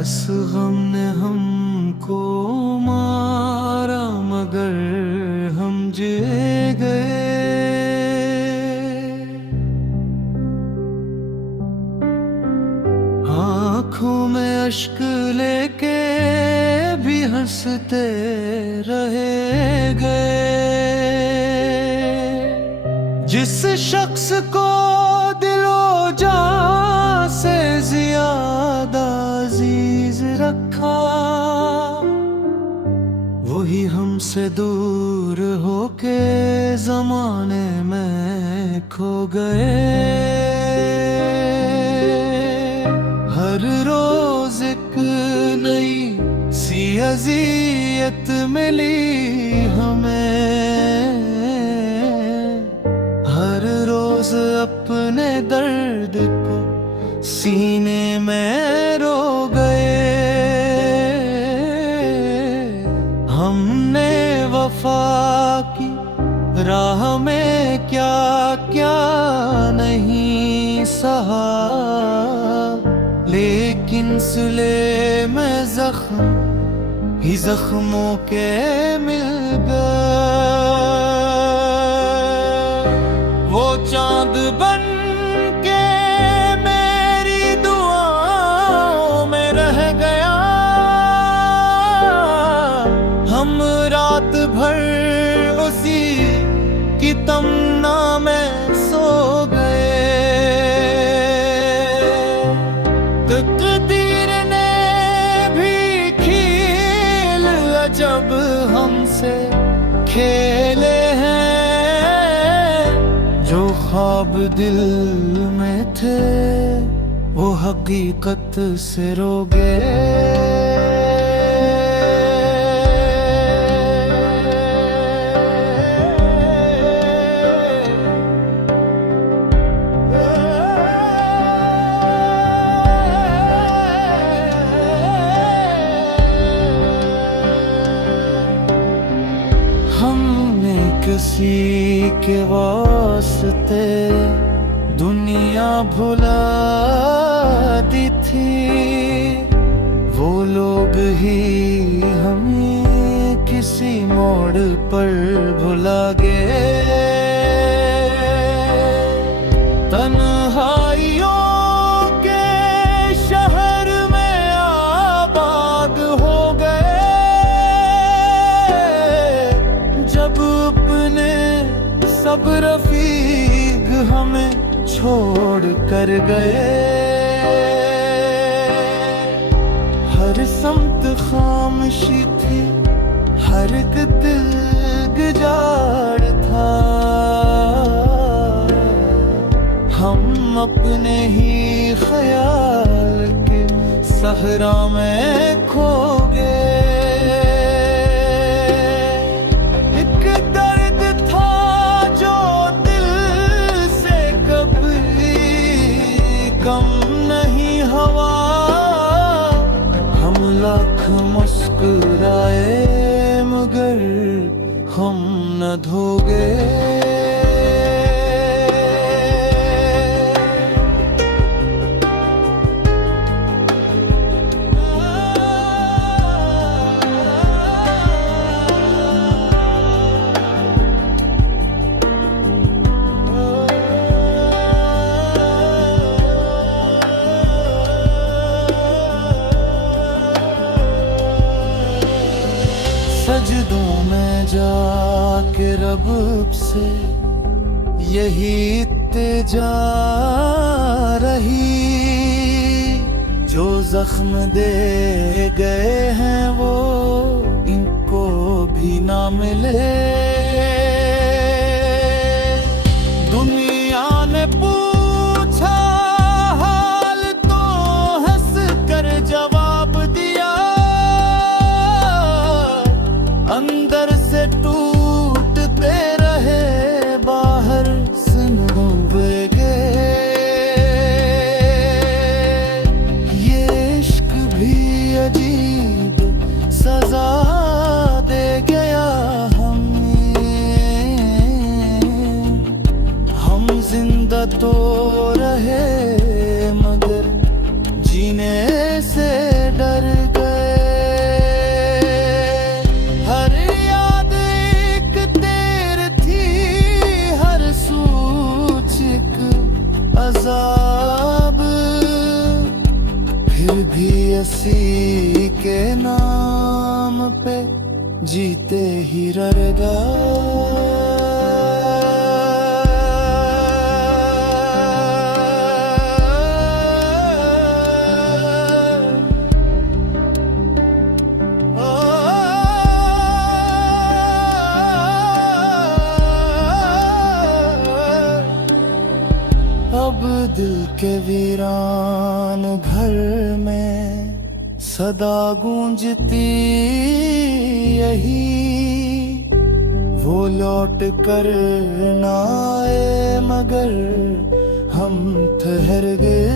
बस गम ने हमको मारा मगर हम जी गए। आँखों में अश्क लेके भी हंसते रहे गए। जिस शख्स को दिलो जान से ज्यादा अजीज रखा, वही हमसे दूर होके जमाने में खो गए। हर रोज एक नई सी अज़ियत मिली हमें, हर रोज अपने दर्द को सीने में रो गए। हमने वफा की राह में क्या क्या नहीं सहा, लेकिन सिले में जख्म ही जख्मों के मिल गए। वो चांद बन के मेरी दुआओं में रह गया। हम रात भर उसी की तमन्ना में सो गए। तकदीर ने भी खेल अजब हमसे खेले हैं। जो ख्वाब दिल में थे वो हकीकत से रो गए। हमने किसी के वास्ते दुनिया भुला दी थी। वो लोग ही हमें किसी मोड़ पर भुला गए। तन्हाइयों के शहर में आबाद हो गए। जब अपने सब रफीक हमें छोड़ कर गए। हर समत खामोशी थी, हर एक दिल गुजार था। हम अपने ही ख्याल के सहरा में खो गए। एक दर्द था जो दिल से कभी कम नहीं हुआ। हम लाख मुस्कुराए मगर हम न धोगे। सजदों में जाके रब से यही इल्तिजा रही। जो जख्म दे गए हैं वो इनको भी ना मिले। दुनिया ने पूछा हाल तो हंस कर जवाब दिया। अंदर से टूटते रहे बाहर से डूबे गए। ये इश्क भी अजीब सजा दे गया हमें। फिर भी असी के नाम पे जीते ही रहेगा। अब दिल के वीरान घर में सदा गूंजती यही, वो लौट कर ना आए मगर हम ठहर गए।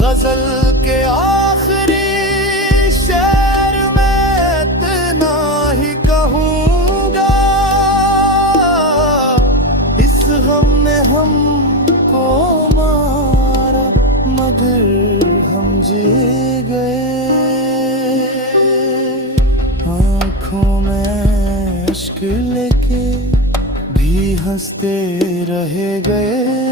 गजल के आखिरी शेर में इतना ही कहूँगा, इस गम ने हमको मारा मगर हम जी गए। आँखों में अश्क लेके भी हंसते रह गए।